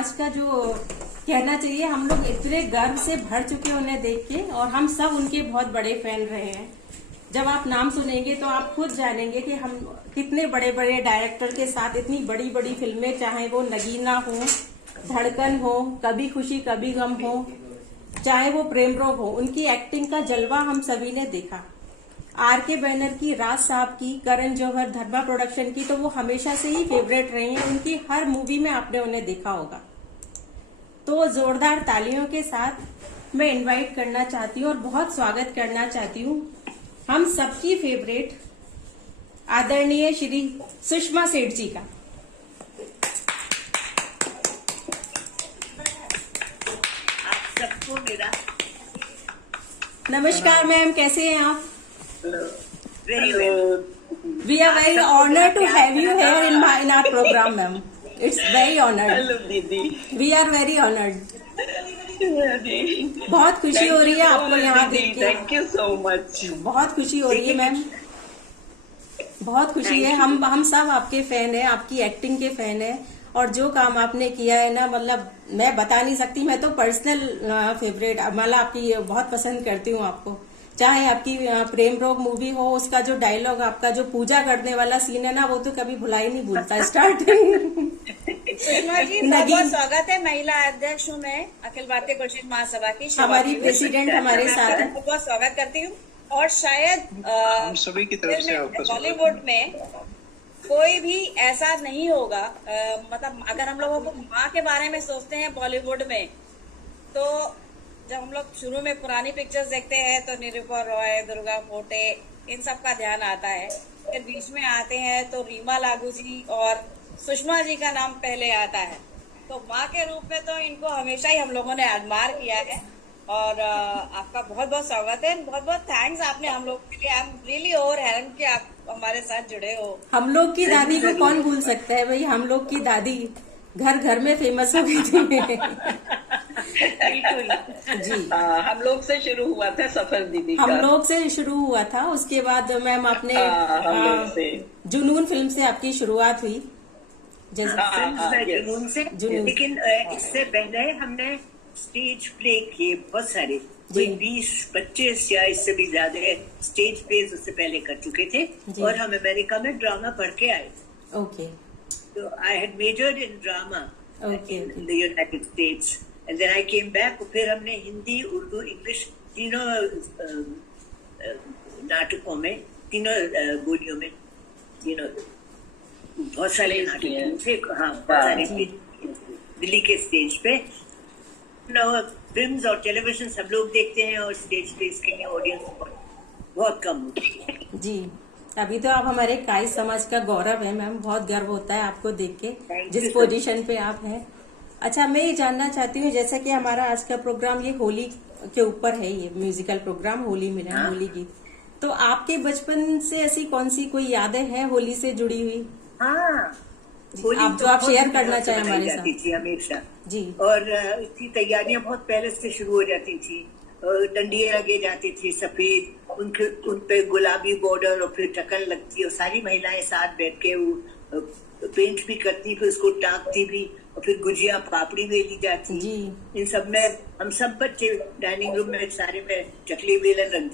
आज का जो कहना चाहिए, हम लोग इतने गर्व से भर चुके उन्हें देख के, और हम सब उनके बहुत बड़े फैन रहे हैं। जब आप नाम सुनेंगे तो आप खुद जानेंगे कि हम कितने बड़े बड़े डायरेक्टर के साथ इतनी बड़ी बड़ी फिल्में, चाहे वो नगीना हो, धड़कन हो, कभी खुशी कभी गम हो, चाहे वो प्रेम रोग हो, उनकी एक्टिंग का जलवा हम सभी ने देखा। आर के बैनर की, राज साहब की, करण जौहर, धर्मा प्रोडक्शन की, तो वो हमेशा से ही फेवरेट रही हैं। उनकी हर मूवी में आपने उन्हें देखा होगा। तो जोरदार तालियों के साथ मैं इनवाइट करना चाहती हूँ और बहुत स्वागत करना चाहती हूँ हम सबकी फेवरेट आदरणीय श्री सुषमा सेठ जी का। आप सबको मेरा नमस्कार मैम, कैसे हैं आप? Very well. We are very honoured to have you here in our programme ma'am. It's very honoured. Hello didi. We are very honoured. बहुत खुशी हो रही है आपको यहाँ देख के। Thank you so much. बहुत खुशी हो रही है मैम, बहुत खुशी है। हम सब आपके फैन है, आपकी एक्टिंग के फैन है, और जो काम आपने किया है ना, मतलब मैं बता नहीं सकती। मैं तो पर्सनल फेवरेट, मतलब आपकी बहुत पसंद करती हूँ आपको। चाहे आपकी प्रेम रोग मूवी हो, उसका जो डायलॉग, आपका जो पूजा करने वाला सीन है ना, वो तो कभी भुला ही नहीं भूलता। स्टार्टिंग जी, बहुत स्वागत है। महिला अध्यक्ष हूँ मैं अखिल भारतीय कुलचित महासभा की। हमारी प्रेसिडेंट हमारे साथ है। बहुत स्वागत करती हूँ। और शायद हम सभी की तरफ से आपका बॉलीवुड में कोई भी ऐसा नहीं होगा, मतलब अगर हम लोगों को माँ के बारे में सोचते हैं बॉलीवुड में, तो जब हम लोग शुरू में पुरानी पिक्चर्स देखते हैं तो निरूपा रॉय, दुर्गा पोटे, इन सब का ध्यान आता है। फिर बीच में आते हैं तो रीमा लागू जी और सुषमा जी का नाम पहले आता है। तो माँ के रूप में तो इनको हमेशा ही हम लोगों ने एडमायर किया है। और आपका बहुत बहुत स्वागत है, बहुत बहुत थैंक्स आपने हम लोग के लिए। I am really over heron कि आप हमारे साथ जुड़े हो। हम लोग की दादी को कौन भूल सकता है भाई। हम लोग की दादी घर घर में फेमस हो गई थी। बिल्कुल जी, हम लोग से शुरू हुआ था सफर दीदी का। हम लोग से शुरू हुआ था। उसके बाद मैम आपने हम लोग से जुनून फिल्म से आपकी शुरुआत हुई। जुनून से। जुनून। लेकिन इससे पहले हमने स्टेज प्ले किए बहुत सारे, कोई 20-25 या इससे भी ज्यादा स्टेज प्लेज उससे पहले कर चुके थे। और हम अमेरिका में ड्रामा पढ़ के आए थे। ओके। तो I had majored in drama in the United States, and then I came back. फिर हमने हिंदी, उर्दू, इंग्लिश तीनों नाटकों में, तीनों बोलियों में, बहुत सारे नाटक थे। हाँ, बहुत सारे दिल्ली के स्टेज पे। फिल्म्स और टेलीविजन सब लोग देखते हैं, और स्टेज पे इसके लिए ऑडियंस बहुत कम होती है। जी, अभी तो आप हमारे काई समाज का गौरव है मैम। बहुत गर्व होता है आपको देख के, जिस पोजीशन पे आप हैं। अच्छा, मैं ये जानना चाहती हूँ, जैसा कि हमारा आज का प्रोग्राम ये होली के ऊपर है, ये म्यूजिकल प्रोग्राम होली मिलन, होली गीत, तो आपके बचपन से ऐसी कौन सी कोई यादें हैं होली से जुड़ी हुई? हाँ, आप जो आप शेयर करना चाहें हमारे साथ। थी हमेशा जी। और इसकी तैयारियां बहुत पहले से शुरू हो जाती थी। डंडियां लगे जाती थी सफेद, उन पे गुलाबी बॉर्डर, और फिर टकन लगती, और सारी महिलाएं साथ बैठ के वो पेंट भी करती, फिर उसको टाकती भी, और फिर गुजिया पापड़ी भी ली जाती। इन सब में हम सब बच्चे डाइनिंग रूम में सारे में चकली बेलन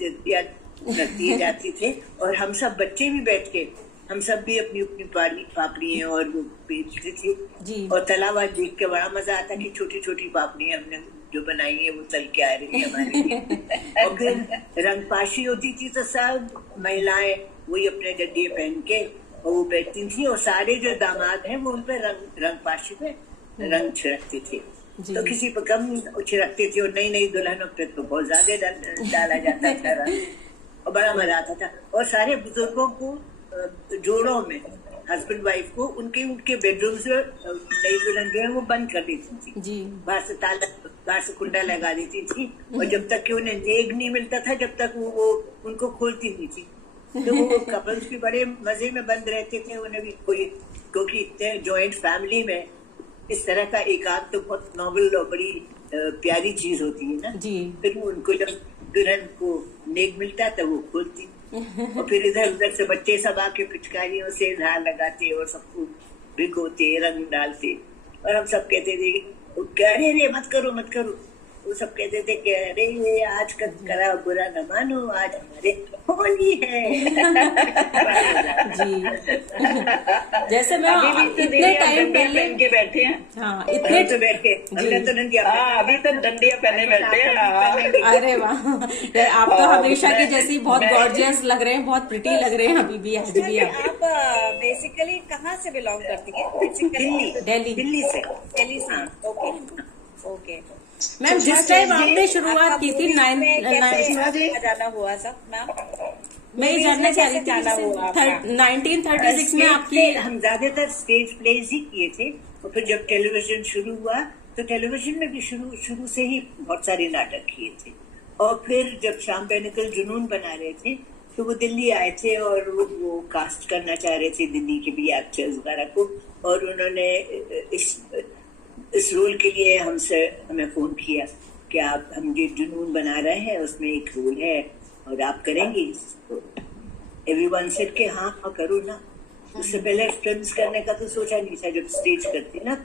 रख दिए जाती थे, और हम सब बच्चे भी बैठ के, हम सब भी अपनी अपनी पापड़ी और वो बेचते थे। और तलावा देख के बड़ा मजा आता कि छोटी छोटी पापड़ी हमने जो बनाई है वो तल के आ रही है हमारे लिए। और फिर रंगपाशी होती थी तो सब महिलाएं वही अपने डंडिये पहन के और वो बैठती थी, और सारे जो दामाद हैं वो उन पे रंगपाशी पे रंग छिड़कते थे। तो किसी पर कम छिड़कते थे, और नई नई दुल्हनों पे तो बहुत ज्यादा डाला जाता था रंग, और बड़ा मजा आता था। और सारे बुजुर्गों को जोड़ों में, हस्बैंड वाइफ को, उनके बेडरूम से नई दुल्हन जो है वो बंद कर देती थी, बाहर से कुंडा लगा देती थी, और जब तक कि उन्हें नेग नहीं मिलता था, जब तक वो उनको खोलती नहीं थी। तो वो कपल्स भी बड़े मजे में बंद रहते थे। उन्हें भी कोई, क्योंकि इतने जॉइंट फैमिली में इस तरह का एकांत तो बहुत नॉवल और बड़ी प्यारी चीज होती है ना। फिर उनको जब दुल्हन को नेग मिलता था वो खोलती, और फिर इधर उधर से बच्चे सब आके पिचकारियों से धार लगाते और सबको भिगोते, रंग डालते, और हम सब कहते थे वो कह रहे रे मत करो मत करो। वो सब कहते थे कि अरे ये आज का करा बुरा न मानो, आज हमारे होली है। जी जैसे मैं अभी भी तो इतने दीदी टाइम डंडिया पहले, पहन के बैठे हैं। हाँ हम इतने, तो बैठे, हमने तो डंडिया हाँ अभी तो डंडिया पहने बैठे हैं। हाँ। अरे वाह, आप तो हमेशा की जैसी बहुत गॉर्जियस लग रहे हैं, बहुत प्रिटी लग रहे हैं अभी भी, आज भी आप। आप बेसिकली कहाँ से बिलोंग करती हैं? बेसिकली दिल्ली। दिल्ली से। दिल्ली से। Okay okay. मैम जिस टाइम आपने शुरुआत की थी कैसे जाना हुआ सब मैम? मैं ये जानना चाह रही जाना हुआ थी, आपका? 1936 में आपकी, स्टेज हम ज्यादातर स्टेज प्लेज ही किए थे, और फिर जब टेलीविजन शुरू हुआ तो टेलीविजन में भी शुरू से ही बहुत सारे नाटक किए थे। और फिर जब शाम बेनिकल जुनून बना रहे थे तो वो दिल्ली आए थे और वो कास्ट करना चाह रहे थे दिल्ली के भी एक्टर्स वगैरह को, और उन्होंने इस रोल के लिए हमें फोन किया कि आप हम ये जुनून बना रहे हैं, उसमें एक रोल है और आप करेंगे। एवरीवन सेड के हाँ हाँ करो ना। उससे पहले फिल्म्स करने का तो सोचा नहीं था, जब स्टेज करते ना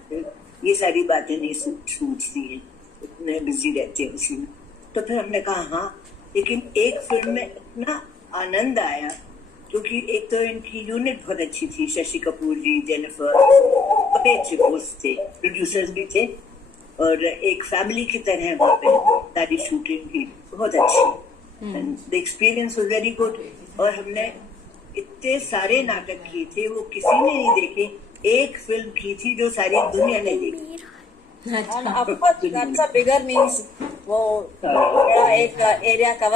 ये सारी बातें नहीं सोचती है, इतने बिजी रहते हैं उसी में। तो फिर हमने कहा हाँ, लेकिन एक फिल्म में इतना आनंद आया क्योंकि एक तो इनकी यूनिट बहुत अच्छी थी, शशि कपूर जी, जेनिफर, बड़े अच्छे दोस्त थे, प्रोड्यूसर्स भी थे, और एक फैमिली की तरह वहाँ पे सारी शूटिंग भी बहुत अच्छी। The experience was very good. और हमने इतने सारे नाटक किए थे, वो किसी ने नहीं देखे। एक फिल्म की थी जो सारी दुनिया ने देखी। And of course, that's a bigger means वो बड़ा एक एरिया कवर